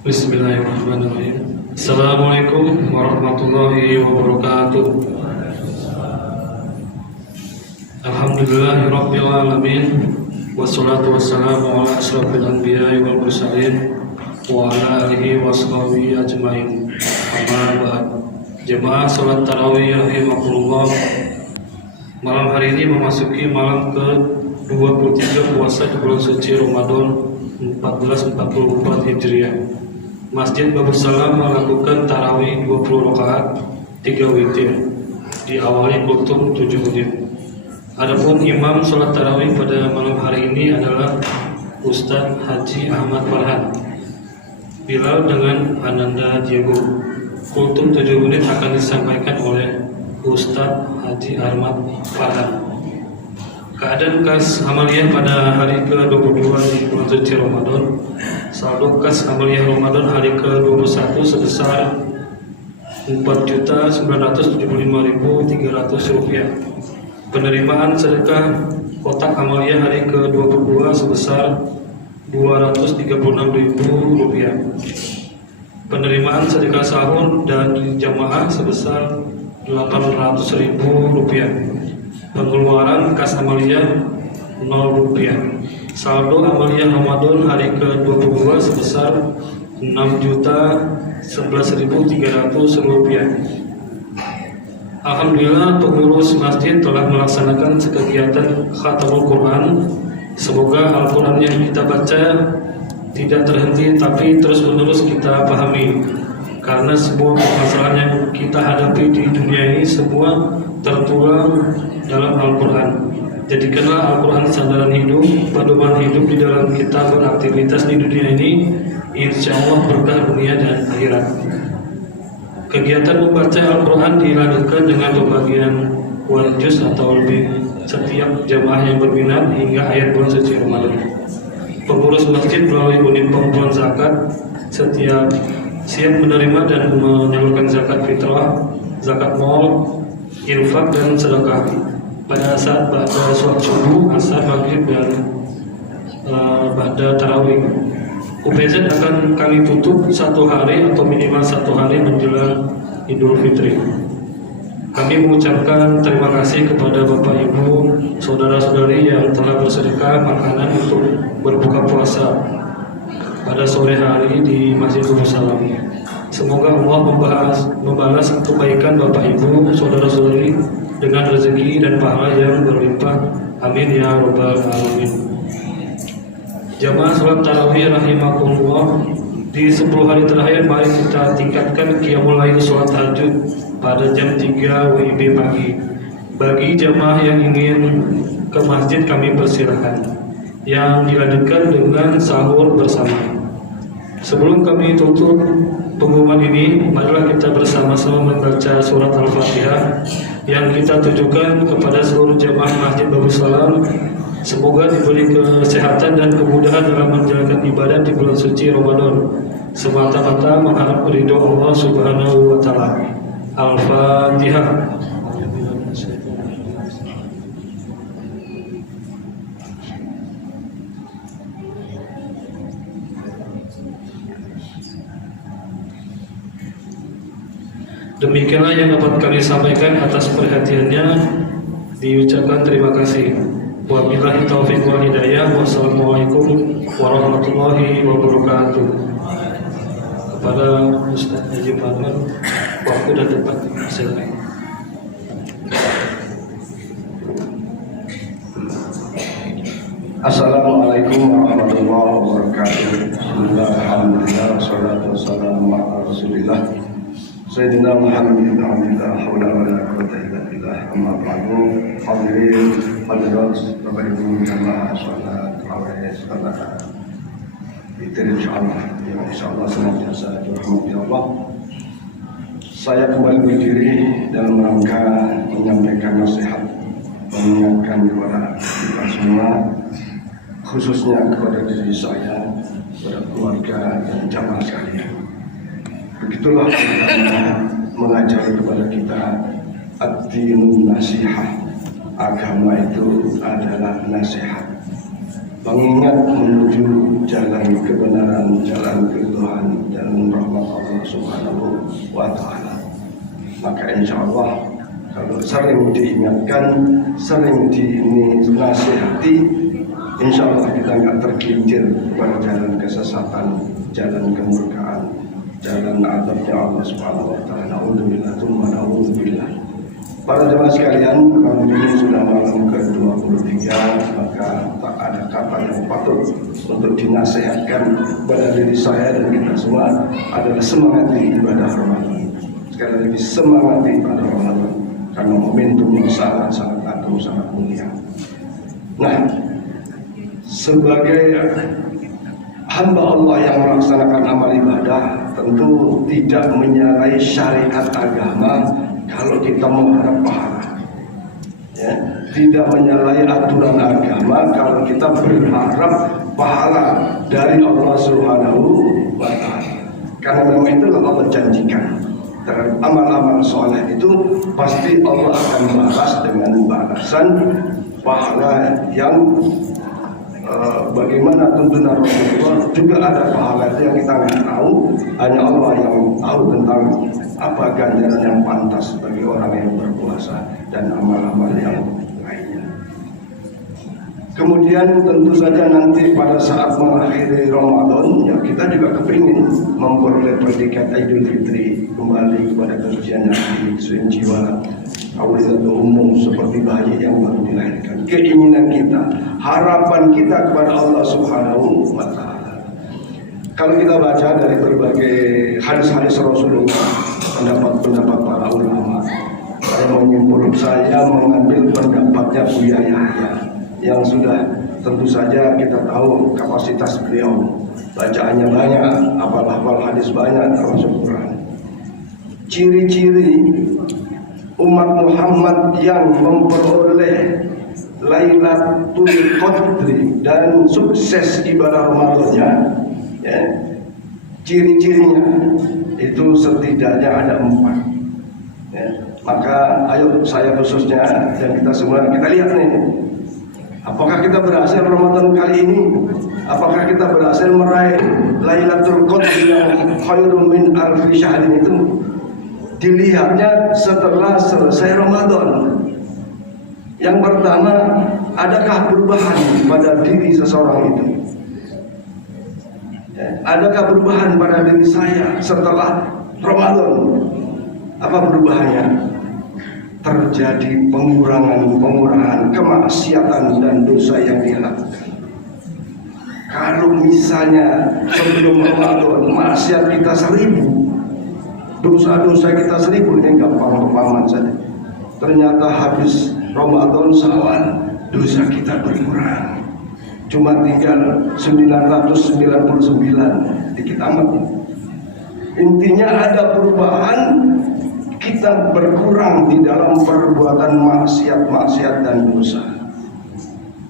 Bismillahirrahmanirrahim. Assalamualaikum warahmatullahi wabarakatuh. Alhamdulillahirabbil alamin. Wassalatu wassalamu ala asyrafil anbiya'i wal mursalin wa ala alihi washabihi ajmain. Amma ba'd. Jemaah salat tarawih rahimakumullah. Malam hari ini memasuki malam ke-23 puasa di bulan suci Ramadan 1444 Hijriah. Masjid Babus Salam melakukan tarawih 20 rakaat 3 witir, diawali kultum 7 menit. Adapun imam sholat tarawih pada malam hari ini adalah Ustadz Haji Ahmad Farhan Bilal dengan Ananda Diego. Kultum 7 menit akan disampaikan oleh Ustadz Haji Ahmad Farhan. Keadaan kas amaliyah pada hari ke-22 di bulan suci Ramadan. Saldo kas amaliyah Ramadan hari ke-21 sebesar Rp4.975.300. Penerimaan sedekah kotak amaliyah hari ke-22 sebesar Rp236.000. Penerimaan sedekah sahur dan jamaah sebesar Rp800.000. Pengeluaran kas amaliyah Rp0. Saldo amaliyah Ramadan hari ke-22 sebesar Rp6.011.300. Alhamdulillah, pengurus masjid telah melaksanakan kegiatan khatamul Quran. Semoga Al-Quran yang kita baca tidak terhenti tapi terus-menerus kita pahami, karena semua permasalahan yang kita hadapi di dunia ini semua tertuang dalam Al-Quran. Jadikanlah Al-Quran sandaran hidup, pedoman hidup di dalam kita beraktivitas di dunia ini. Insya Allah berkah dunia dan akhirat. Kegiatan membaca Al-Quran dilanjutkan dengan pembagian warjus atau lebih setiap jamaah yang berminat hingga akhir bulan suci Ramadan. Pengurus masjid melalui unit pengumpulan zakat siap menerima dan menyalurkan zakat fitrah, zakat mal, infak dan sedekah pada saat ba'da sholat subuh, asar, maghrib dan ba'da tarawih. UPZ akan kami tutup 1 hari atau minimal 1 hari menjelang Idul Fitri. Kami mengucapkan terima kasih kepada Bapak Ibu, saudara-saudari yang telah bersedekah makanan untuk berbuka puasa pada sore hari di Masjid Babus Salam. Semoga Allah membalas kebaikan Bapak Ibu, saudara-saudari dengan rezeki dan pahala yang berlimpah. Amin ya rabbal alamin. Jamaah salat tarawih rahimakumullah, di 10 hari terakhir mari kita tingkatkan qiyamul lail salat tahajud pada jam 3 WIB pagi. Bagi jamaah yang ingin ke masjid kami persilahkan, yang dilanjutkan dengan sahur bersama. Sebelum kami tutup pengumuman ini, marilah kita bersama-sama membaca surat Al-Fatihah yang kita tujukan kepada seluruh jamaah Masjid Babus Salam. Semoga diberi kesehatan dan kemudahan dalam menjalankan ibadah di bulan suci Ramadan, semata-mata mengharap ridho Allah Subhanahu wa Ta'ala. Al-Fatihah. Demikianlah yang dapat kami sampaikan. Atas perhatiannya diucapkan terima kasih. Wabillahi taufiq wal hidayah. Wassalamualaikum warahmatullahi wabarakatuh. Kepada Ustaz Haji Farhan, waktu dan tempat silakan. Assalamualaikum warahmatullahi wabarakatuh. Alhamdulillah, wassalatu wassalamu ala Rasulillah Sayyidina Muhammad bin Abdillah, haula wala quwwata illa billah. Amma ba'du. Hadirin hadirat Bapak Ibu jamaah salat tarawih salat witir insyaallah. Insyaallah senantiasa dirahmati Allah. Saya kembali berdiri dalam rangka menyampaikan nasihat, mengingatkan kepada kita semua, khususnya kepada diri saya, kepada keluarga dan jamaah sekalian. Begitulah kita mengajari kepada kita ad-dinun nasihah. Agama itu adalah nasihat. mengingat menuju jalan kebenaran, jalan ketuhanan, jalan rahmat Allah Subhanahu wa Ta'ala. Maka insya Allah kalau sering diingatkan, sering dinasihati, insya Allah kita nggak tergelincir pada jalan kesesatan, jalan kemurkaan, jalan adabnya Allah Subhanahu wa Ta'ala. Alhamdulillah, alhamdulillah. Para jemaah sekalian, malam ini sudah malam ke-23, maka tak ada kata yang patut untuk dinasihatkan pada diri saya dan kita semua adalah semangati ibadah Ramadan. Sekali lagi semangati ibadah Ramadan karena momentum yang sangat-sangat agung, sangat mulia. Nah, sebagai hamba Allah yang melaksanakan amal ibadah tentu tidak menyalahi syariat agama kalau kita mengharap pahala, ya, tidak menyalahi aturan agama kalau kita berharap pahala dari Allah Subhanahu wa Ta'ala. Karena memang itu Allah janjikan terhadap amal-amal soleh itu pasti Allah akan balas dengan balasan pahala yang bagaimana tuntunan Rasulullah. Juga ada pahala itu yang kita nggak tahu, hanya Allah yang tahu tentang apa ganjaran yang pantas bagi orang yang berpuasa dan amal-amal yang lainnya. Kemudian tentu saja nanti pada saat mengakhiri Ramadan, ya kita juga kepingin memperoleh predikat Idul Fitri, kembali kepada kesucian hati, kesucian jiwa, awliyatul umum seperti bayi yang baru dilahirkan. Keinginan kita, harapan kita kepada Allah Subhanahu wa Ta'ala. Kalau kita baca dari berbagai hadis-hadis Rasulullah, pendapat-pendapat para ulama, saya mengambil pendapatnya Buya Yahya yang sudah tentu saja kita tahu kapasitas beliau, bacaannya banyak, hafal hadis banyak termasuk Quran. Ciri-ciri umat Muhammad yang memperoleh Lailatul Qadri dan sukses ibadah Ramadannya, ya, ciri-cirinya itu setidaknya ada 4, ya. Maka ayo saya khususnya dan kita semua kita lihat nih, apakah kita berhasil Ramadan kali ini, apakah kita berhasil meraih Lailatul Qadri yang khairun min alfi syahrin itu. Dilihatnya setelah selesai Ramadan. Yang pertama, adakah perubahan pada diri seseorang itu? Adakah perubahan pada diri saya setelah Ramadan? Apa perubahannya? Terjadi pengurangan kemaksiatan dan dosa yang dilakukan. Kalau misalnya sebelum Ramadan maksiat kita 1000, dosa-dosa kita 1000, ini gampang pemahaman saja. Ternyata habis Ramadan Syawal dosa kita berkurang, cuma tinggal 999, dikit amat. Intinya ada perubahan, kita berkurang di dalam perbuatan maksiat dan dosa.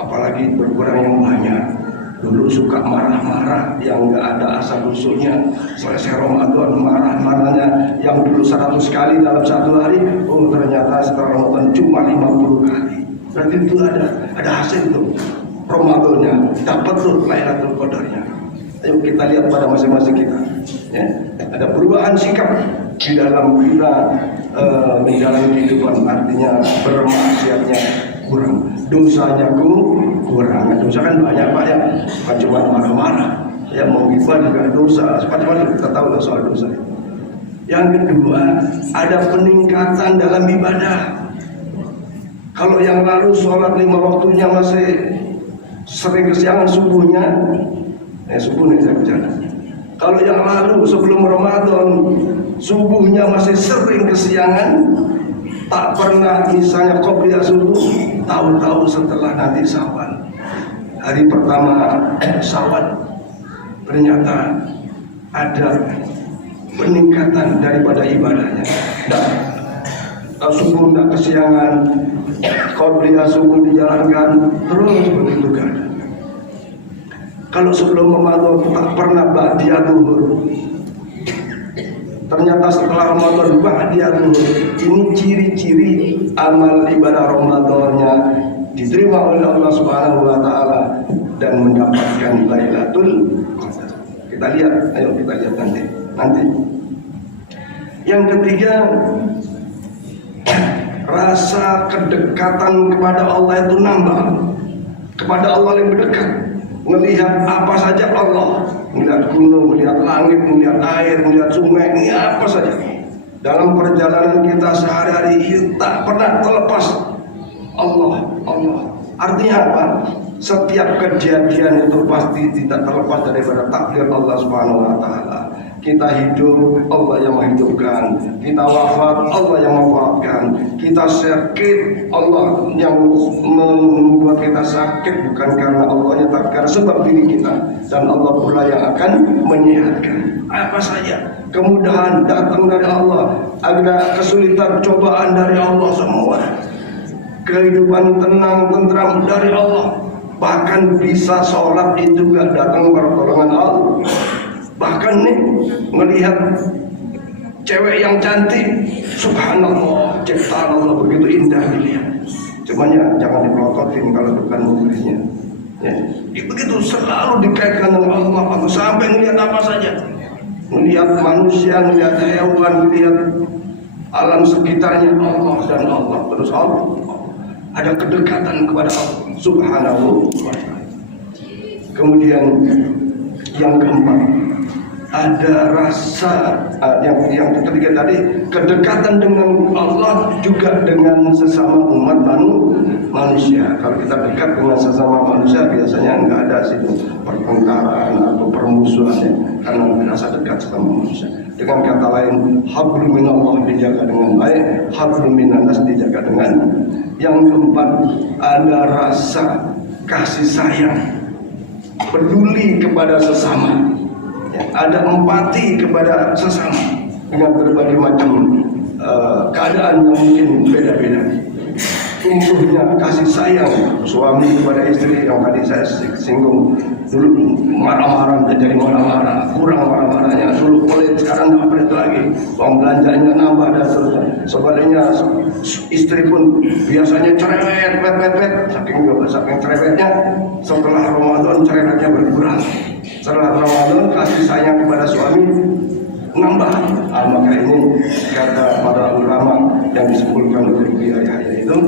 Apalagi berkurang yang banyak. Dulu suka marah-marah yang nggak ada asal usulnya, selesai Ramadan marah-marahnya yang dulu 100 kali dalam satu hari, oh ternyata setelah Ramadan cuma 50 kali. Berarti itu ada hasil tuh Ramadannya, dapat tuh Lailatul Qadarnya. Ayo kita lihat pada masing-masing kita, ya. Ada perubahan sikap di dalam kita menjalani kehidupan, artinya bermaksiatnya kurang, dosanya kurang. Dosa kan banyak Pak ya, bukan cuma marah-marah, ya mau gibah juga dosa, macam-macam kita tahu soal dosa. Yang kedua, ada peningkatan dalam ibadah. Kalau yang lalu sholat 5 waktunya masih sering kesiangan subuhnya, subuh nih saya bicara. Kalau yang lalu sebelum Ramadan subuhnya masih sering kesiangan, tak pernah misalnya qobliyah subuh, tahu-tahu setelah nanti Syawal, hari pertama Syawal, ternyata ada peningkatan daripada ibadahnya. Subuh tidak kesiangan, qobliyah subuh dijalankan terus begitu kan. Kalau sebelum Ramadan tak pernah ba'diyah zuhur, ternyata setelah Ramadan ba'diyah zuhur. Ini ciri-ciri amal ibadah Ramadannya diterima oleh Allah Subhanahu wa Ta'ala. dan mendapatkan Lailatul Qadar. Kita lihat, ayo kita lihat nanti. Yang ketiga, rasa kedekatan kepada Allah itu nambah. Kepada Allah lebih dekat. Melihat apa saja Allah, melihat gunung, melihat langit, melihat air, melihat sungai, ini apa saja. Dalam perjalanan kita sehari-hari tak pernah terlepas Allah. Artinya apa? Setiap kejadian itu pasti tidak terlepas daripada takdir Allah Subhanahu wa taala. Kita hidup, Allah yang menghidupkan. Kita wafat, Allah yang mewafatkan. Kita sakit, Allah yang membuat kita sakit, bukan karena Allahnya, tapi karena sebab diri kita. Dan Allah pula yang akan menyehatkan. Apa saja kemudahan datang dari Allah, ada kesulitan cobaan dari Allah semua. Kehidupan tenang, tentram dari Allah. Bahkan bisa sholat itu juga datang pertolongan Allah. Bahkan nih melihat cewek yang cantik, subhanallah, ciptaan Allah begitu indah dilihat. Cuman ya jangan dipelototin kalau bukan mukhlisnya. Ya, begitu selalu dikaitkan dengan Allah, sampai melihat apa saja, melihat manusia, melihat hewan, melihat alam sekitarnya Allah dan Allah, terus Allah. Ada kedekatan kepada Allah Subhanahu wa ta'ala. Kemudian yang keempat, ada rasa yang ketiga tadi, kedekatan dengan Allah juga dengan sesama umat manusia. Kalau kita dekat dengan sesama manusia biasanya enggak ada situ pertengkaran atau permusuhan, karena merasa dekat sama manusia. Dengan kata lain, hablum minallah dijaga dengan baik, hablum minannas dijaga dengan. Yang keempat, ada rasa kasih sayang, peduli kepada sesama, ada empati kepada sesama dengan berbagai macam keadaan yang mungkin beda-beda. Tumbuhnya kasih sayang suami kepada istri yang tadi saya singgung. Dulu marah-marah menjadi marah-marah, kurang marah-marahnya. Dulu pelit, sekarang tidak pelit lagi. Uang belanjanya nambah dan seterusnya. Sebaliknya istri pun biasanya cerewet, saking cerewetnya. Setelah Ramadan cerewetnya berkurang. Setelah Ramadan kasih sayang kepada suami nambah. Maka ini kata para ulama yang disebutkan oleh Yahya itu,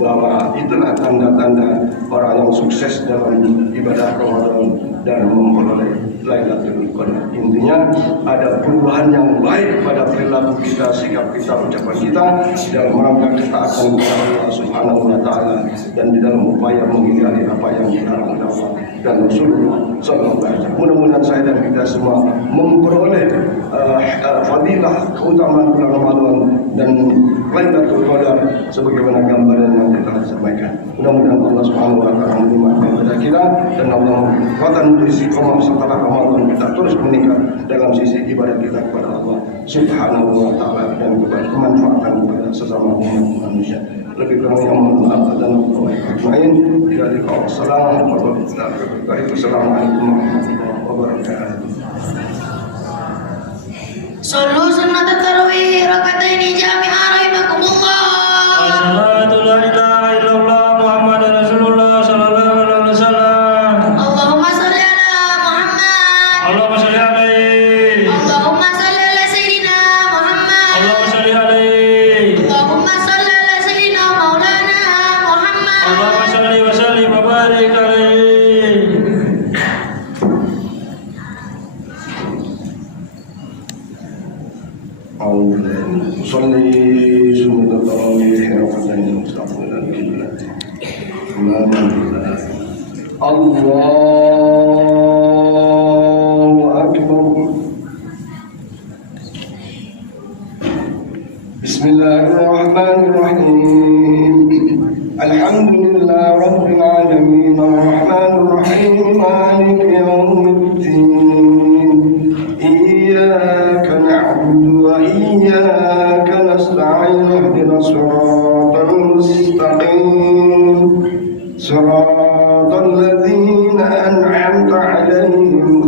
bahwa itulah tanda-tanda orang yang sukses dalam ibadah Ramadan dan memperoleh Lailatul Qadar. Intinya ada perubahan yang baik pada perilaku kita, sikap kita, ucapan kita dalam rangka ketaatan kepada Allah Subhanahu wa taala dan di dalam upaya menghindari apa yang dilarang Allah dan Rasulullah sallallahu alaihi wasallam. Mudah-mudahan saya dan kita semua memperoleh fadilah keutamaan bulan Ramadan dan Lailatul Qadar sebagaimana gambaran yang kita sampaikan. Mudah-mudahan Allah Subhanahu wa taala menerima ibadah kita dan Allah kekuatan istiqomah setelah Ramadan kita terus meningkat dalam sisi ibadah kita kepada Allah Subhanahu wa taala dan kemanfaatan kepada sesama umat manusia. Lebih kurang yang mohon maaf dan lain. Assalamualaikum warahmatullahi wabarakatuh. Sallu sunnat tarawih rakataini jami'ah rahimakumullah. Asyhadu la ilaha illallah Muhammadar Rasulullah sallallahu alaihi wasallam. Allahumma shalli ala Muhammad. Allahumma shalli alaihi. Allahumma shalli ala sayyidina Muhammad. Allahumma shalli alaihi. Allahumma shalli ala sayyidina Maulana Muhammad. Allahumma shalli wa sallim wa barik alaihi. Salli sunnat tarawih raka'atain mustaqbilan qiblat. Allahu akbar. Bismillahirrahmanirrahim. Alhamdulillah rabbil alamin arrahmanir rahim maliki yaumiddin. Iyyaka na'budu wa iyyaka nasta'in ihdinas siratal mustaqim siratal ladzina an'amta 'alaihim